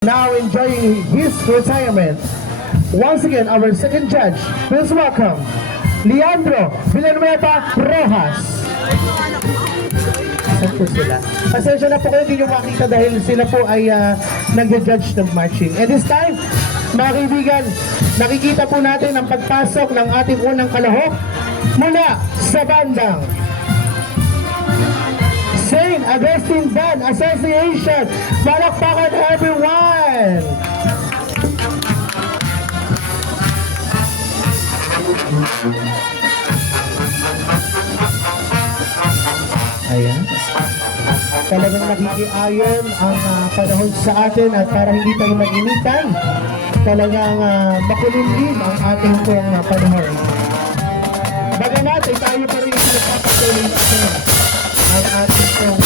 Now enjoying his retirement. Once again, our second judge, please welcome Leandro Villanueva Rojas. Saan po sila? Pasensya na po kayo, hindi nyo makita dahil sila po ay nag-judge ng marching. And this time, mga kaibigan, nakikita po natin ang pagpasok ng ating unang kalahok mula sa bandang St. Augustine Band Association. Palakpakan everyone! Ayan. Talagang nakikiayon ang panahon sa atin at para hindi tayo mag-initan, talagang makulimlim ang ating pong panahon. Bagamat ay tayo pa rin nagpapatuloy natin ang ating pong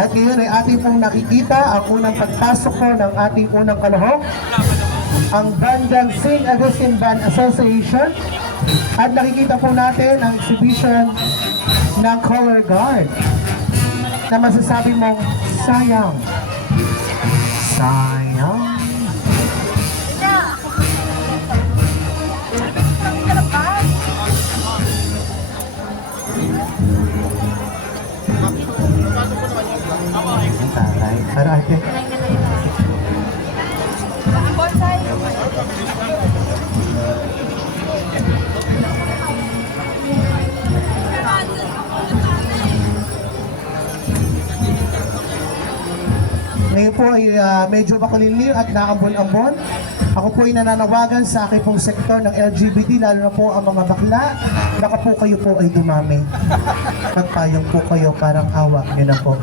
at ngayon ay ating pong nakikita ang unang pagpasok po ng ating unang kalahok, ang bandang St. Augustine Band Association, at nakikita po natin ang exhibition ng color guard na masasabi mong sayang. Sayang. Taray. Para ate. Ngayon po ay medyo makulimlim at naambon-ambon. Ako po ay nananawagan sa aking pong sektor ng LGBT, lalo na po ang mga bakla. Baka po kayo po ay dumami. Pagpayong po kayo, parang awa nyo na po.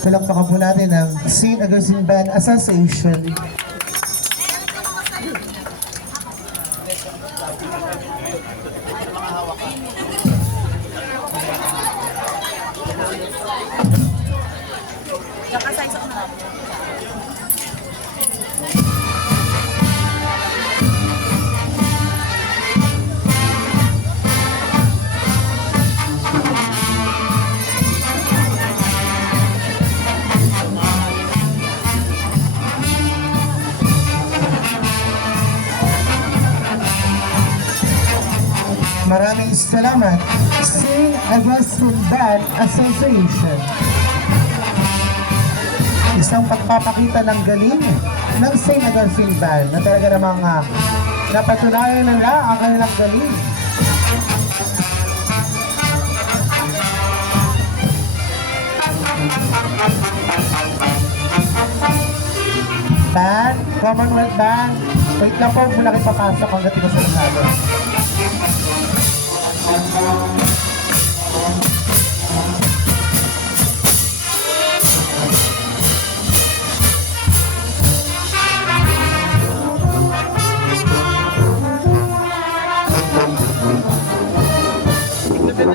Palakpakan po natin ang St. Augustine Band Association. Maraming salamat, St. Augustine Band Association. Isang pagpapakita ng galing ng St. Augustine Band na talaga namang napatunayan nila ang kanilang galing. Band, Commonwealth Band, wait lang po, mula kayo papasok hanggang tingin sa nasado. At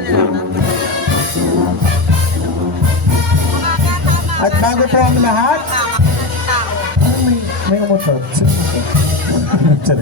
bago po ang lahat, may umutot. Sorry.